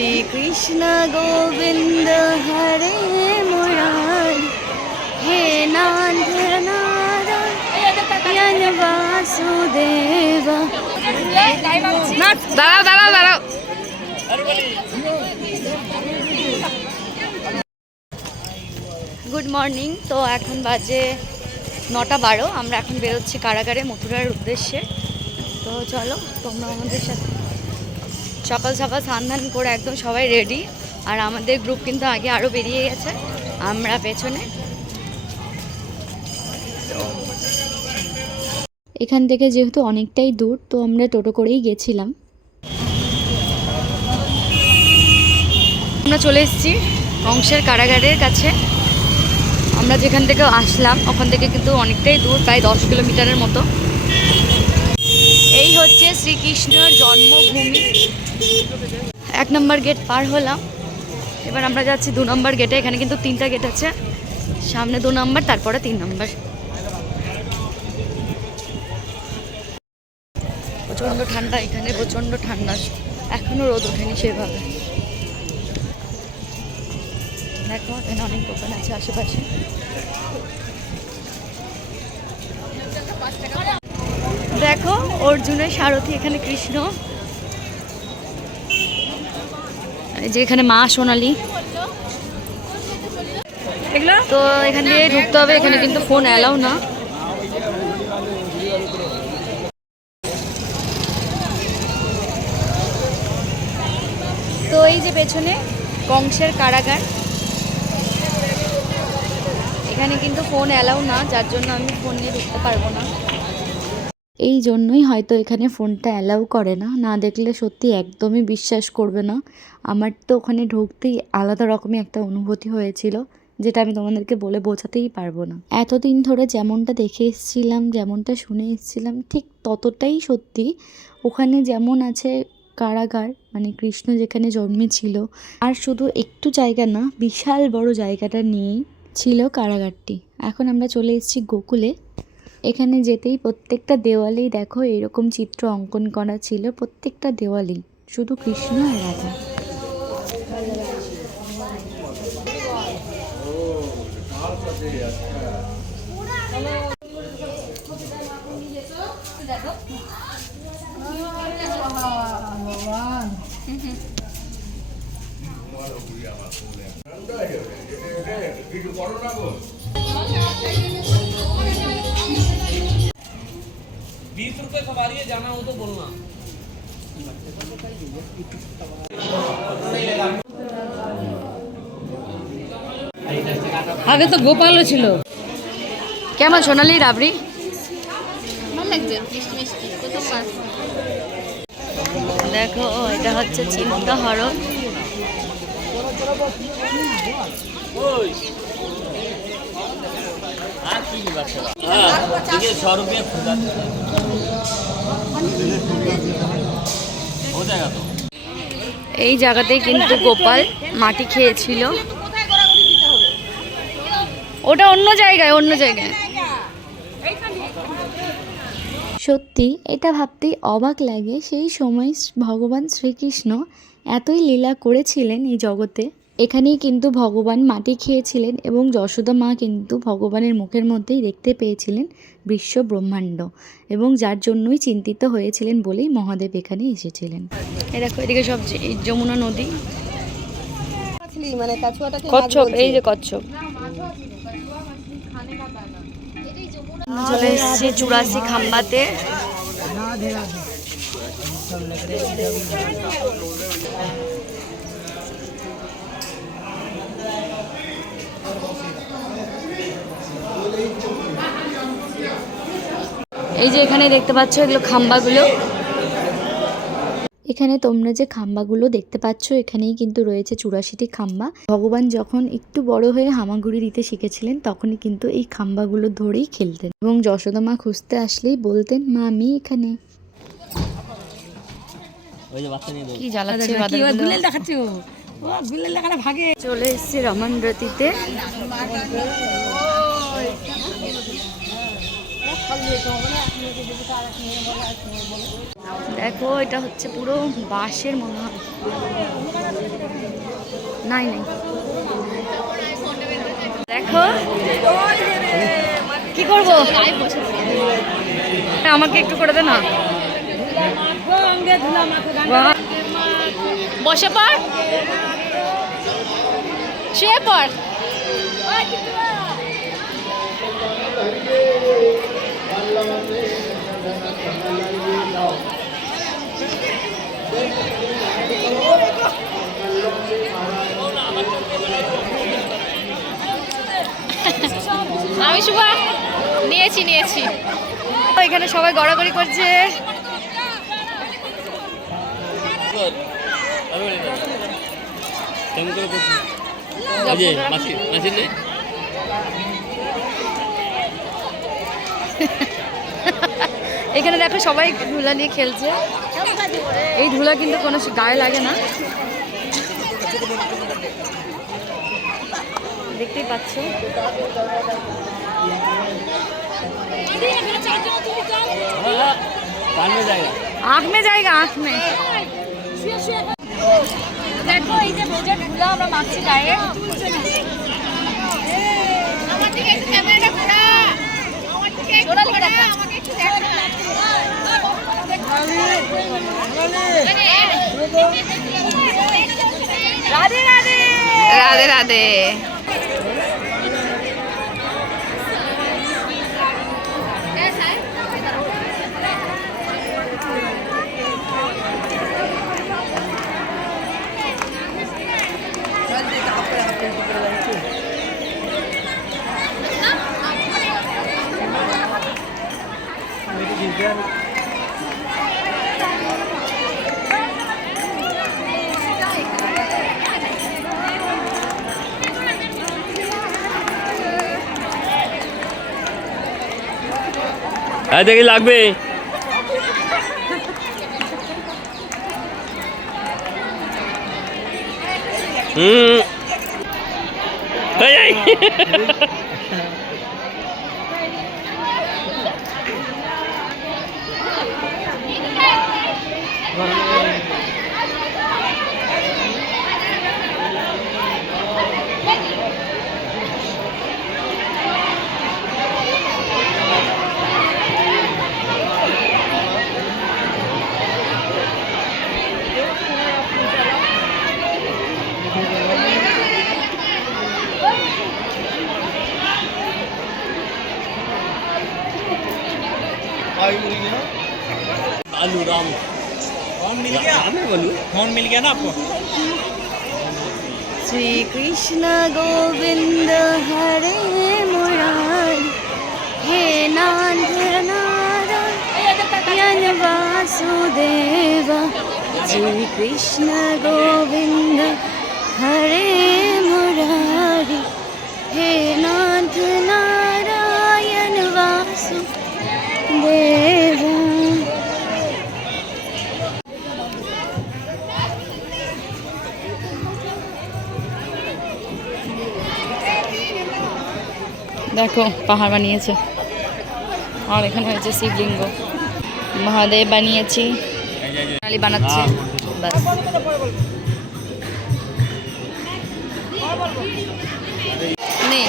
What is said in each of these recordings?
শ্রীকৃষ্ণ গোবিন্দ হরে মুরারি হে নাথ নারায়ণ বাসুদেব। দাঁড়াও দাঁড়াও দাঁড়াও। Good morning. তো এখন বাজে 9:12। আমরা এখন বেরোচ্ছি কারাগারে মথুরার উদ্দেশ্যে। তো চলো তোমরা আমাদের সাথে। সকাল সকাল স্নান করে একদম সবাই রেডি। আর আমাদের গ্রুপ কিন্তু আগে আরও বেরিয়ে গেছে, আমরা পেছনে। এখান থেকে যেহেতু অনেকটাই দূর, তো আমরা টোটো করেই গেছিলাম। আমরা চলে এসেছি কংসের কারাগারের কাছে। আমরা যেখান থেকে আসলাম ওখান থেকে কিন্তু অনেকটাই দূর, প্রায় 10 কিলোমিটারের মতো। এই হচ্ছে শ্রীকৃষ্ণের জন্মভূমি। 1 নম্বর গেট পার হলাম, এবার আমরা যাচ্ছি 2 নম্বর গেটে। এখানে কিন্তু 3টা গেট আছে, সামনে 2 নম্বর, তারপরে 3 নম্বর। প্রচণ্ড ঠান্ডা এখানে, প্রচণ্ড ঠান্ডা। এখনও রোদ ওঠেনি সেভাবে। দেখো এখানে অনেক দোকান আছে আশেপাশে। দেখো অর্জুনের সারথি, এখানে কৃষ্ণ, যে এখানে মা সোনালি। তো এখান দিয়ে ঢুকতে হবে, এখানে কিন্তু ফোন অ্যালাউ না। তো এই যে পেছনে কংসের কারাগার, এখানে কিন্তু ফোন অ্যালাউ না, যার জন্য আমি ফোন নিয়ে ঢুকতে পারবো না। এই জন্যই হয়তো এখানে ফোনটা অ্যালাউ করে না। না দেখলে সত্যি একদমই বিশ্বাস করবে না। আমার তো ওখানে ঢুকতেই আলাদা রকমই একটা অনুভূতি হয়েছিল, যেটা আমি তোমাদেরকে বলে বোঝাতেই পারবো না। এতদিন ধরে যেমনটা দেখে এসেছিলাম, যেমনটা শুনে এসেছিলাম, ঠিক ততটাই সত্যি। ওখানে যেমন আছে কারাগার, মানে কৃষ্ণ যেখানে জন্মেছিল, আর শুধু একটু জায়গা না, বিশাল বড় জায়গাটা নিয়েই ছিল কারাগারটি। এখন আমরা চলে এসেছি গোকুলে। এখানে যেতেই প্রত্যেকটা দেওয়ালেই দেখো এরকম চিত্র অঙ্কন করা ছিল, প্রত্যেকটা দেওয়ালেই শুধু কৃষ্ণ আর রাধা। जाना हो तो बोलना। আগে তো গোপালও ছিল। কেমন সোনালি রাবড়ি? ভালো লাগছে, মিষ্টি মিষ্টি প্রথমবার। দেখো এটা হচ্ছে চিন্তা হরণ। এই জায়গাতেই কিন্তু গোপাল মাটি খেয়েছিল। ওটা অন্য জায়গায়, অন্য জায়গায়। সত্যি এটা ভাবতেই অবাক লাগে, সেই সময় ভগবান শ্রীকৃষ্ণ এতই লীলা করেছিলেন এই জগতে। এখানেই কিন্তু ভগবান মাটি খেয়েছিলেন এবং যশোদা মা কিন্তু ভগবানের মুখের মধ্যেই দেখতে পেয়েছিলেন বিশ্ব ব্রহ্মাণ্ড, এবং যার জন্যই চিন্তিত হয়েছিলেন বলেই মহাদেব এখানে এসেছিলেন। এই দেখো এদিকে সব যমুনা নদী, কচ্ছপ, এই যে কচ্ছপ। চলে এসেছি 84 খাম্বাতে। এই যে এখানে দেখতে পাচ্ছ এগুলো খাম্বাগুলো। এখানে তোমরা যে খাম্বাগুলো দেখতে পাচ্ছ, এখানেই কিন্তু রয়েছে 84টি খাম্বা। ভগবান যখন একটু বড় হয়ে হামাগুড়ি দিতে শিখেছিলেন, তখনই কিন্তু এই খাম্বাগুলো ধরেই খেলতেন, এবং যশোদা মা খুঁজতে আসলেই বলতেন, মা আমি এখানে। কি জ্বালাচ্ছে ভাগে। চলে এসেছি রমনরতিতে। দেখো এটা হচ্ছে পুরো বাঁশের মনে হয়। নাই নাই, দেখো কি করবো, আমাকে একটু করে দে না। বসে পড়, শুয়ে পড়। আমি শুভ নিয়েছি। এখানে সবাই গড়াগড়ি করছে। এখানে দেখো সবাই ধুলা নিয়ে খেলছে। এই ধুলা কিন্তু কোনো গায়ে লাগে না, দেখতেই পাচ্ছ। आँख में जाएगा, आँख में। देखो এই যে ভোজের ধুলা আমরা মাখছি গায়ে। রাধে রাধে রাধে রাধে। হ্যাঁ দেখি লাগবে। आलू राम फोन मिल गया? बोलू फोन मिल गया ना आपको? श्री कृष्ण गोविंद हरे मुरारी, हे नाथ नारायण वासुदेव। श्री कृष्ण गोविंद हरे मुरारी, हे नाथ नारायण वासुदेव। দেখো পাহাড় বানিয়েছে, আর এখানে হয়েছে শিবলিঙ্গ। মহাদেব বানিয়েছি, সোনালি বানাচ্ছে। বাস নে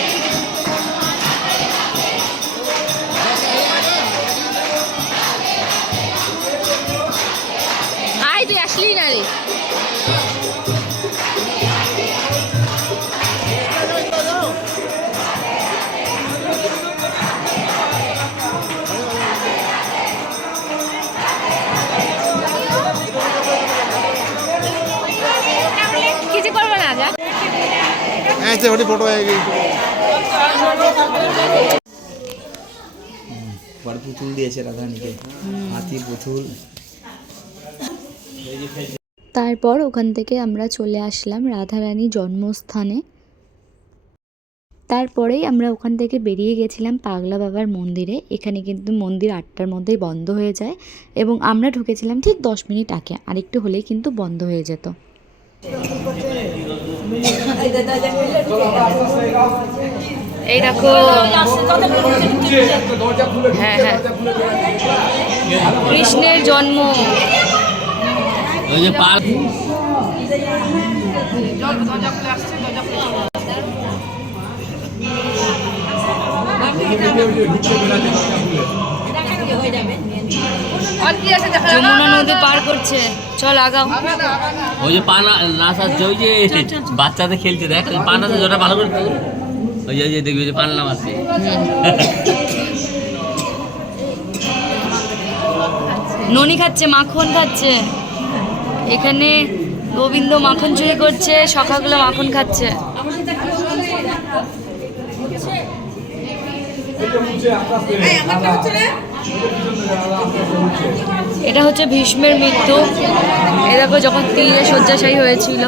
আয়, তুই আসলি না রে। কিছু করবো না, যা। ऐसे बड़ी फोटो आएगी। बड़ पुतुल दिएছে রাধারানীকে, হাতির পুতুল। তারপর ওখান থেকে আমরা চলে আসলাম রাধারানী জন্মস্থানে। তারপরেই আমরা ওখান থেকে বেরিয়ে গেছিলাম পাগলা বাবার মন্দিরে। এখানে কিন্তু মন্দির 8টার মধ্যেই বন্ধ হয়ে যায় এবং আমরা ঢুকেছিলাম ঠিক 10 মিনিট আগে, আরেকটু হলেই কিন্তু বন্ধ হয়ে যেত। এই দেখো, হ্যাঁ হ্যাঁ, কৃষ্ণের জন্ম। ওই যে পাল যমুনা নদী পার করছে, চল আগাও। ওই যে পানা নাচ আছে, ওই যে বাচ্চাদের খেলছে, দেখ ওই পানাতে জোটা ভালো করে তো ওই যে দেখবি যে পানলাম আছে। ননি খাচ্ছে, মাখন খাচ্ছে। এখানে গোবিন্দ মাখন চুরি করছে, সখাগুলো মাখন খাচ্ছে। এটা হচ্ছে ভীষ্মের মৃত্যু। এ দেখো, যখন তীরে শয্যাশায়ী হয়েছিল।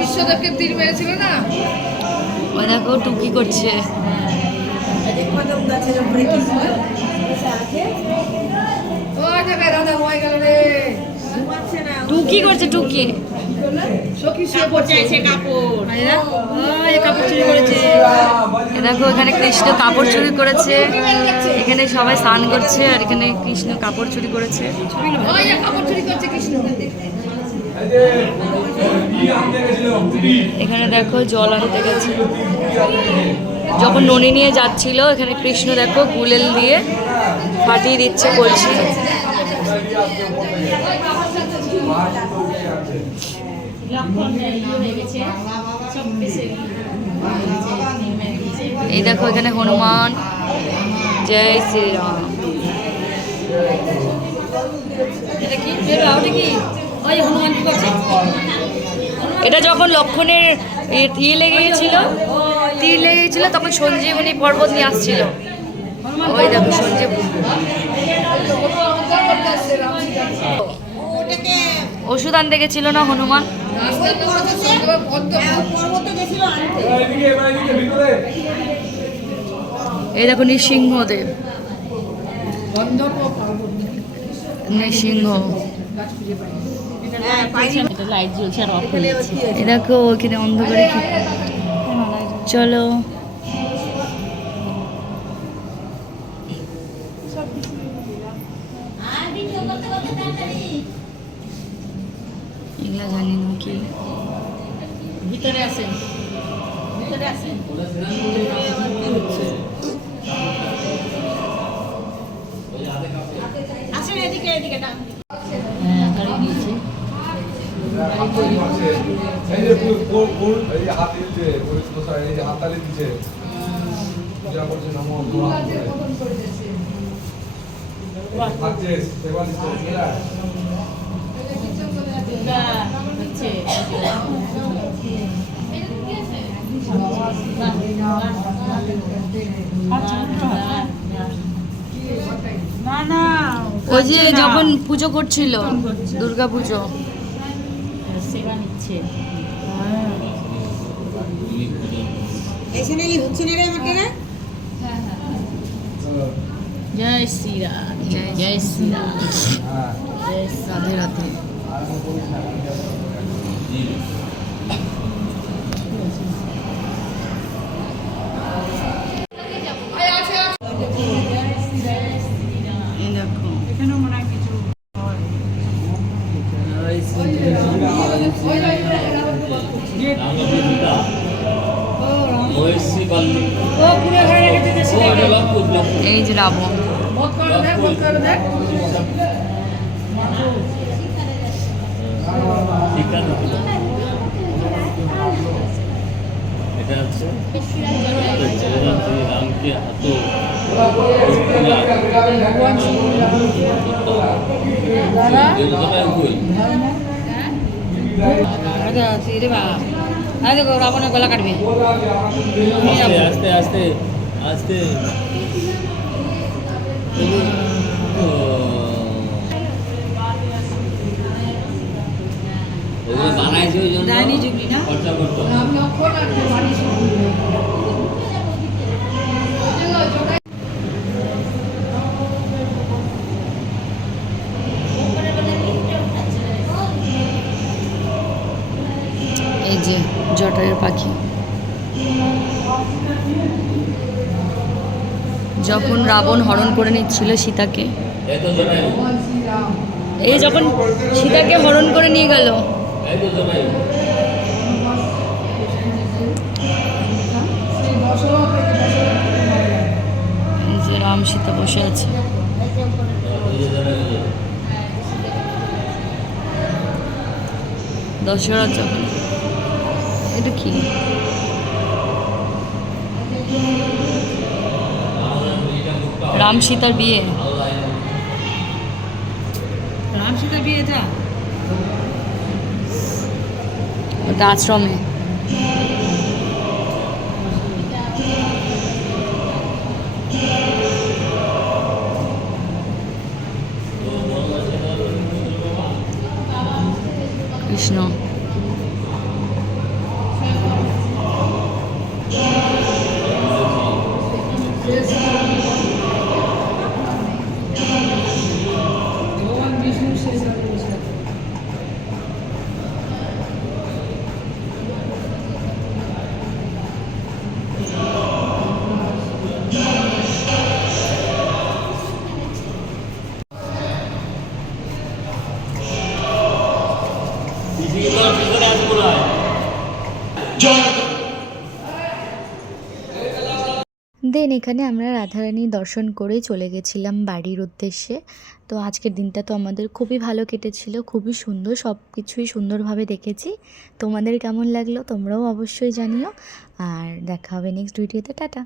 বিশ্বদেবকে তীর মেরেছিল না, ওই দেখো টুকি করছে। টুকি করছে, টুকি। এ দেখো, এখানে কৃষ্ণ কাপড় চুরি করেছে। এখানে সবাই স্নান করছে, আর এখানে কৃষ্ণ কাপড় চুরি করেছে। কাপড় চুরি করছে কৃষ্ণ। এখানে দেখো জল আনতে গেছে, যখন ননি নিয়ে যাচ্ছিল। এখানে কৃষ্ণ দেখো গুলেল দিয়ে ফাটিয়ে দিচ্ছে কলসি। এই দেখো, এখানে হনুমান, জয় শ্রীরাম। এটা যখন লক্ষণের ইয়ে লেগে গেছিল, তীর লেগে গেছিল, তখন সঞ্জীবনী পর্বত নিয়ে আসছিল। ওই দেখো সঞ্জীবনী। ওষুধ আনতে গেছিল না হনুমান? এই দেখো নৃসিংহদেব, নৃসিংহ। এই দেখো ওখানে অন্ধকারে কি। চলো, এগুলা জানি না কি। ভিতরে আসেন, ভিতরে আসেন। আসেন এদিকে, এদিকে না। হ্যাঁ, গাড়ি দিয়েছে। এই যে এই যে হাত দিচ্ছে, এই যে হাততালি দিচ্ছে, পূজা করছে, নমো নমঃ খাচ্ছে, সেবা দিচ্ছে। হচ্ছে না না, ওই যে যখন পুজো করছিল, দুর্গা পুজো। সেবা নিচ্ছে। জয় শ্রীরাম, জয় শ্রীরাম, জয় রাধে রাধে। এই দেখো, এখানেও মনে হয় কিছু এই যে রাবণ। এটা হচ্ছে রামকে হাত রাবণের গলা কাটবে। আস্তে আস্তে আস্তে বানাইছে ওই জন্য খরচা করতো। রাবণের পাখি। যখন রাবণ হরণ করে নিচ্ছিল সীতাকে, এই তো জটায়ু, এই যখন সীতাকে হরণ করে নিয়ে গেল, এই তো জটায়ু। এই যে রাম সীতা বসে আছে। এই যে জটায়ু। দশরথ যখন, এটা কি? রাম সীতার বিয়ে। রাম সীতার বিয়ে এটা? ওটা আশ্রমে। কৃষ্ণ। দেন এখানে আমরা রাধারানী দর্শন করে চলে গেছিলাম বাড়ির উদ্দেশ্যে। তো আজকের দিনটা তো আমাদের খুবই ভালো কেটেছিল, খুবই সুন্দর, সব কিছুই সুন্দরভাবে দেখেছি। তোমাদের কেমন লাগলো তোমরাও অবশ্যই জানিও, আর দেখা হবে নেক্সট ভিডিওতে। টাটা।